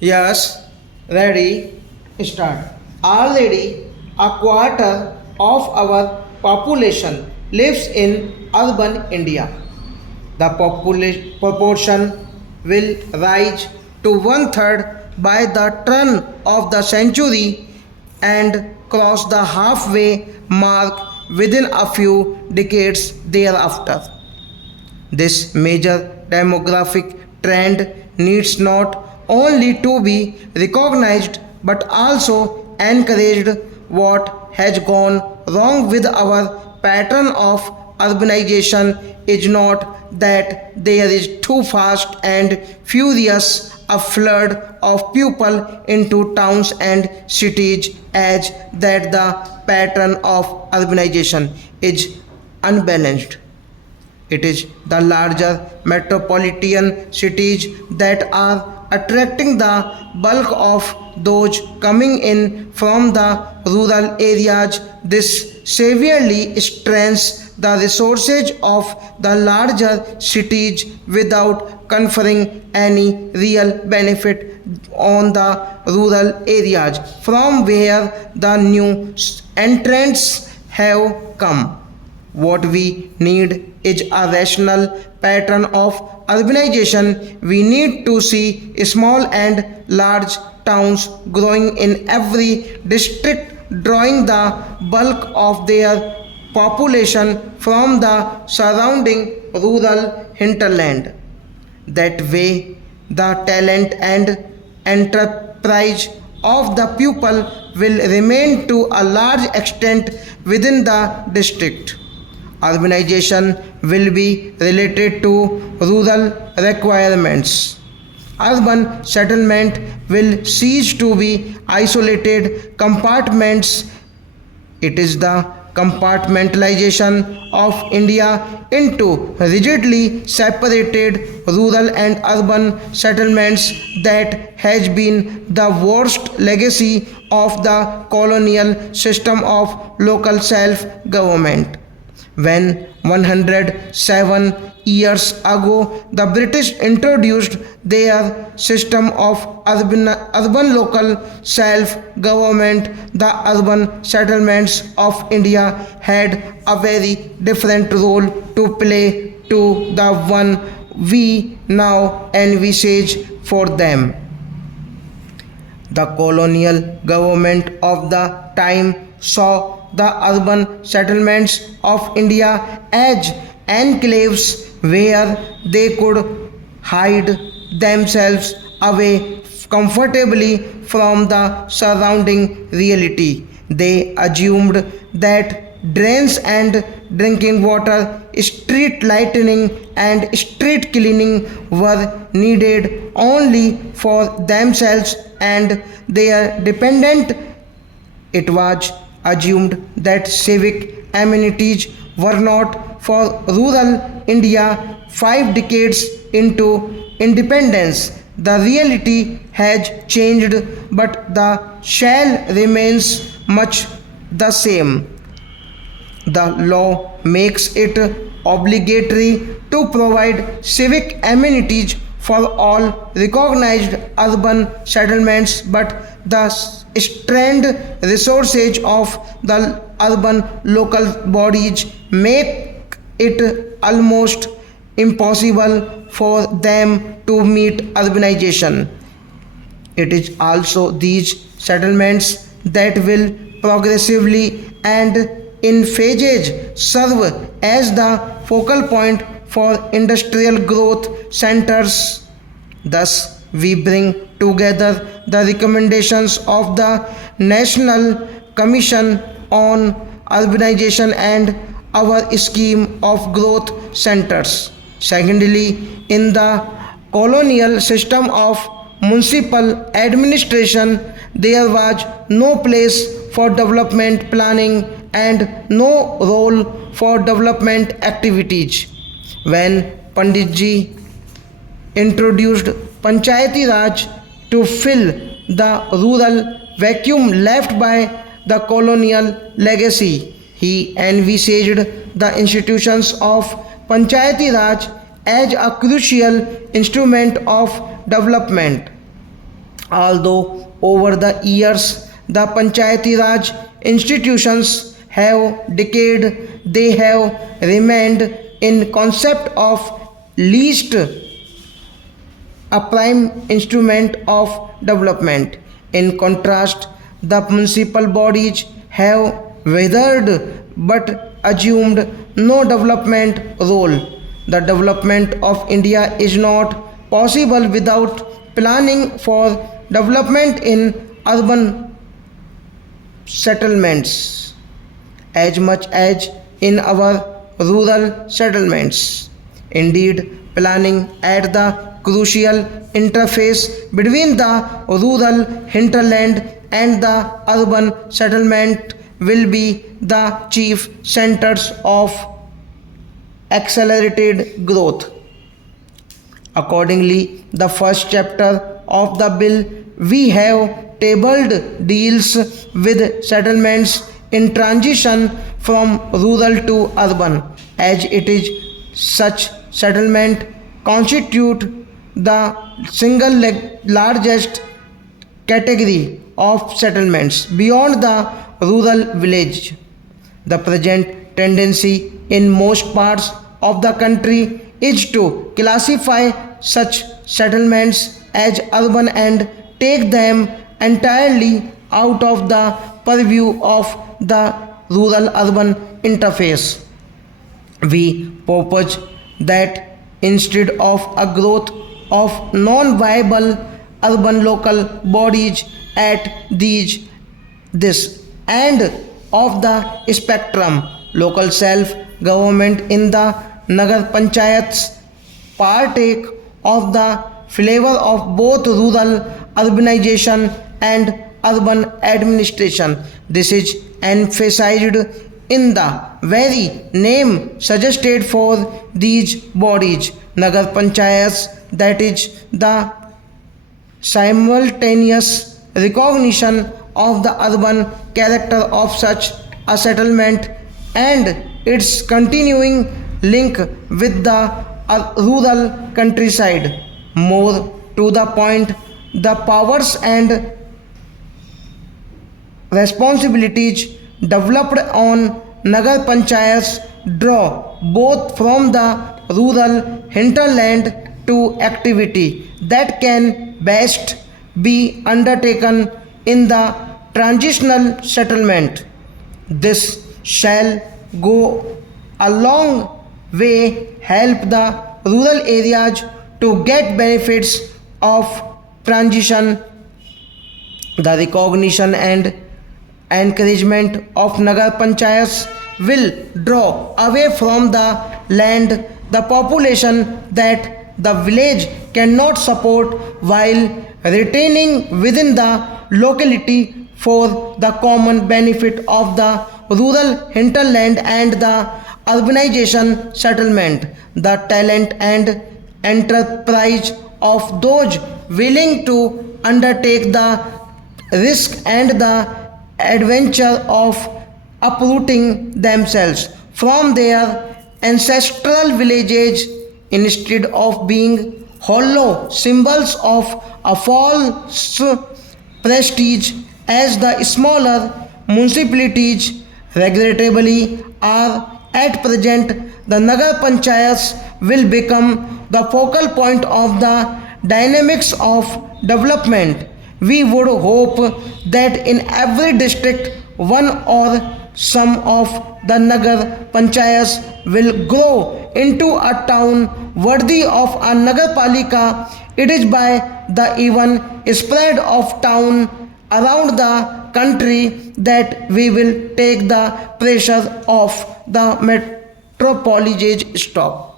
Yes, ready, start. Already, a quarter of our population lives in urban India. The proportion will rise to one third by the turn of the century and cross the halfway mark within a few decades thereafter. This major demographic trend needs not only to be recognized but also encouraged. What has gone wrong with our pattern of urbanization is not that there is too fast and furious a flood of people into towns and cities, as that the pattern of urbanization is unbalanced. It is the larger metropolitan cities that are attracting the bulk of those coming in from the rural areas. This severely strains the resources of the larger cities without conferring any real benefit on the rural areas from where the new entrants have come. What we need is a rational pattern of urbanization. We need to see small and large towns growing in every district, drawing the bulk of their population from the surrounding rural hinterland. That way, the talent and enterprise of the pupil will remain to a large extent within the district. Urbanization will be related to rural requirements. Urban settlement will cease to be isolated compartments. It is the compartmentalization of India into rigidly separated rural and urban settlements that has been the worst legacy of the colonial system of local self government. When 107 years ago the British introduced their system of urban local self government, the urban settlements of India had a very different role to play to the one we now envisage for them. The colonial government of the time saw the urban settlements of India as enclaves where they could hide themselves away comfortably from the surrounding reality. They assumed that drains and drinking water, street lighting, and street cleaning were needed only for themselves and their dependent. It was assumed that civic amenities were not for rural India. 5 decades into independence, the reality has changed, but the shell remains much the same. The law makes it obligatory to provide civic amenities for all recognized urban settlements, but the strained resources of the urban local bodies make it almost impossible for them to meet urbanization. It is also these settlements that will progressively and in phases serve as the focal point for industrial growth centers. Thus, we bring together the recommendations of the National Commission on Urbanization and our scheme of growth centers. Secondly, in the colonial system of municipal administration, there was no place for development planning and no role for development activities. When Panditji introduced Panchayati Raj to fill the rural vacuum left by the colonial legacy, he envisaged the institutions of Panchayati Raj as a crucial instrument of development. Although over the years the Panchayati Raj institutions have decayed, they have remained in concept of least a prime instrument of development. In contrast, the municipal bodies have withered but assumed no development role. The development of India is not possible without planning for development in urban settlements as much as in our rural settlements. Indeed, planning at the crucial interface between the rural hinterland and the urban settlement will be the chief centers of accelerated growth. Accordingly, the first chapter of the bill we have tabled deals with settlements in transition from rural to urban, as it is such settlement constitute the single largest category of settlements beyond the rural village. The present tendency in most parts of the country is to classify such settlements as urban and take them entirely out of the purview of the rural urban interface. We propose that instead of a growth of non viable urban local bodies at this end of the spectrum, local self government in the Nagar Panchayats partake of the flavor of both rural urbanization and urban administration. This is emphasized in the very name suggested for these bodies, Nagar Panchayats, that is the simultaneous recognition of the urban character of such a settlement and its continuing link with the rural countryside. More to the point, the powers and responsibilities developed on Nagar Panchayats draw both from the rural hinterland to activity that can best be undertaken in the transitional settlement. This shall go a long way help the rural areas to get benefits of transition. The recognition and encouragement of Nagar Panchayats will draw away from the land the population that the village cannot support while retaining within the locality for the common benefit of the rural hinterland and the urbanization settlement. The talent and enterprise of those willing to undertake the risk and the adventure of uprooting themselves from their ancestral villages instead of being hollow symbols of a false prestige as the smaller municipalities regrettably are at present. The Nagar Panchayats will become the focal point of the dynamics of development. We would hope that in every district one or some of the Nagar Panchayats will grow into a town worthy of a Nagar Palika. It is by the even spread of town around the country that we will take the pressure of the metropolises stop.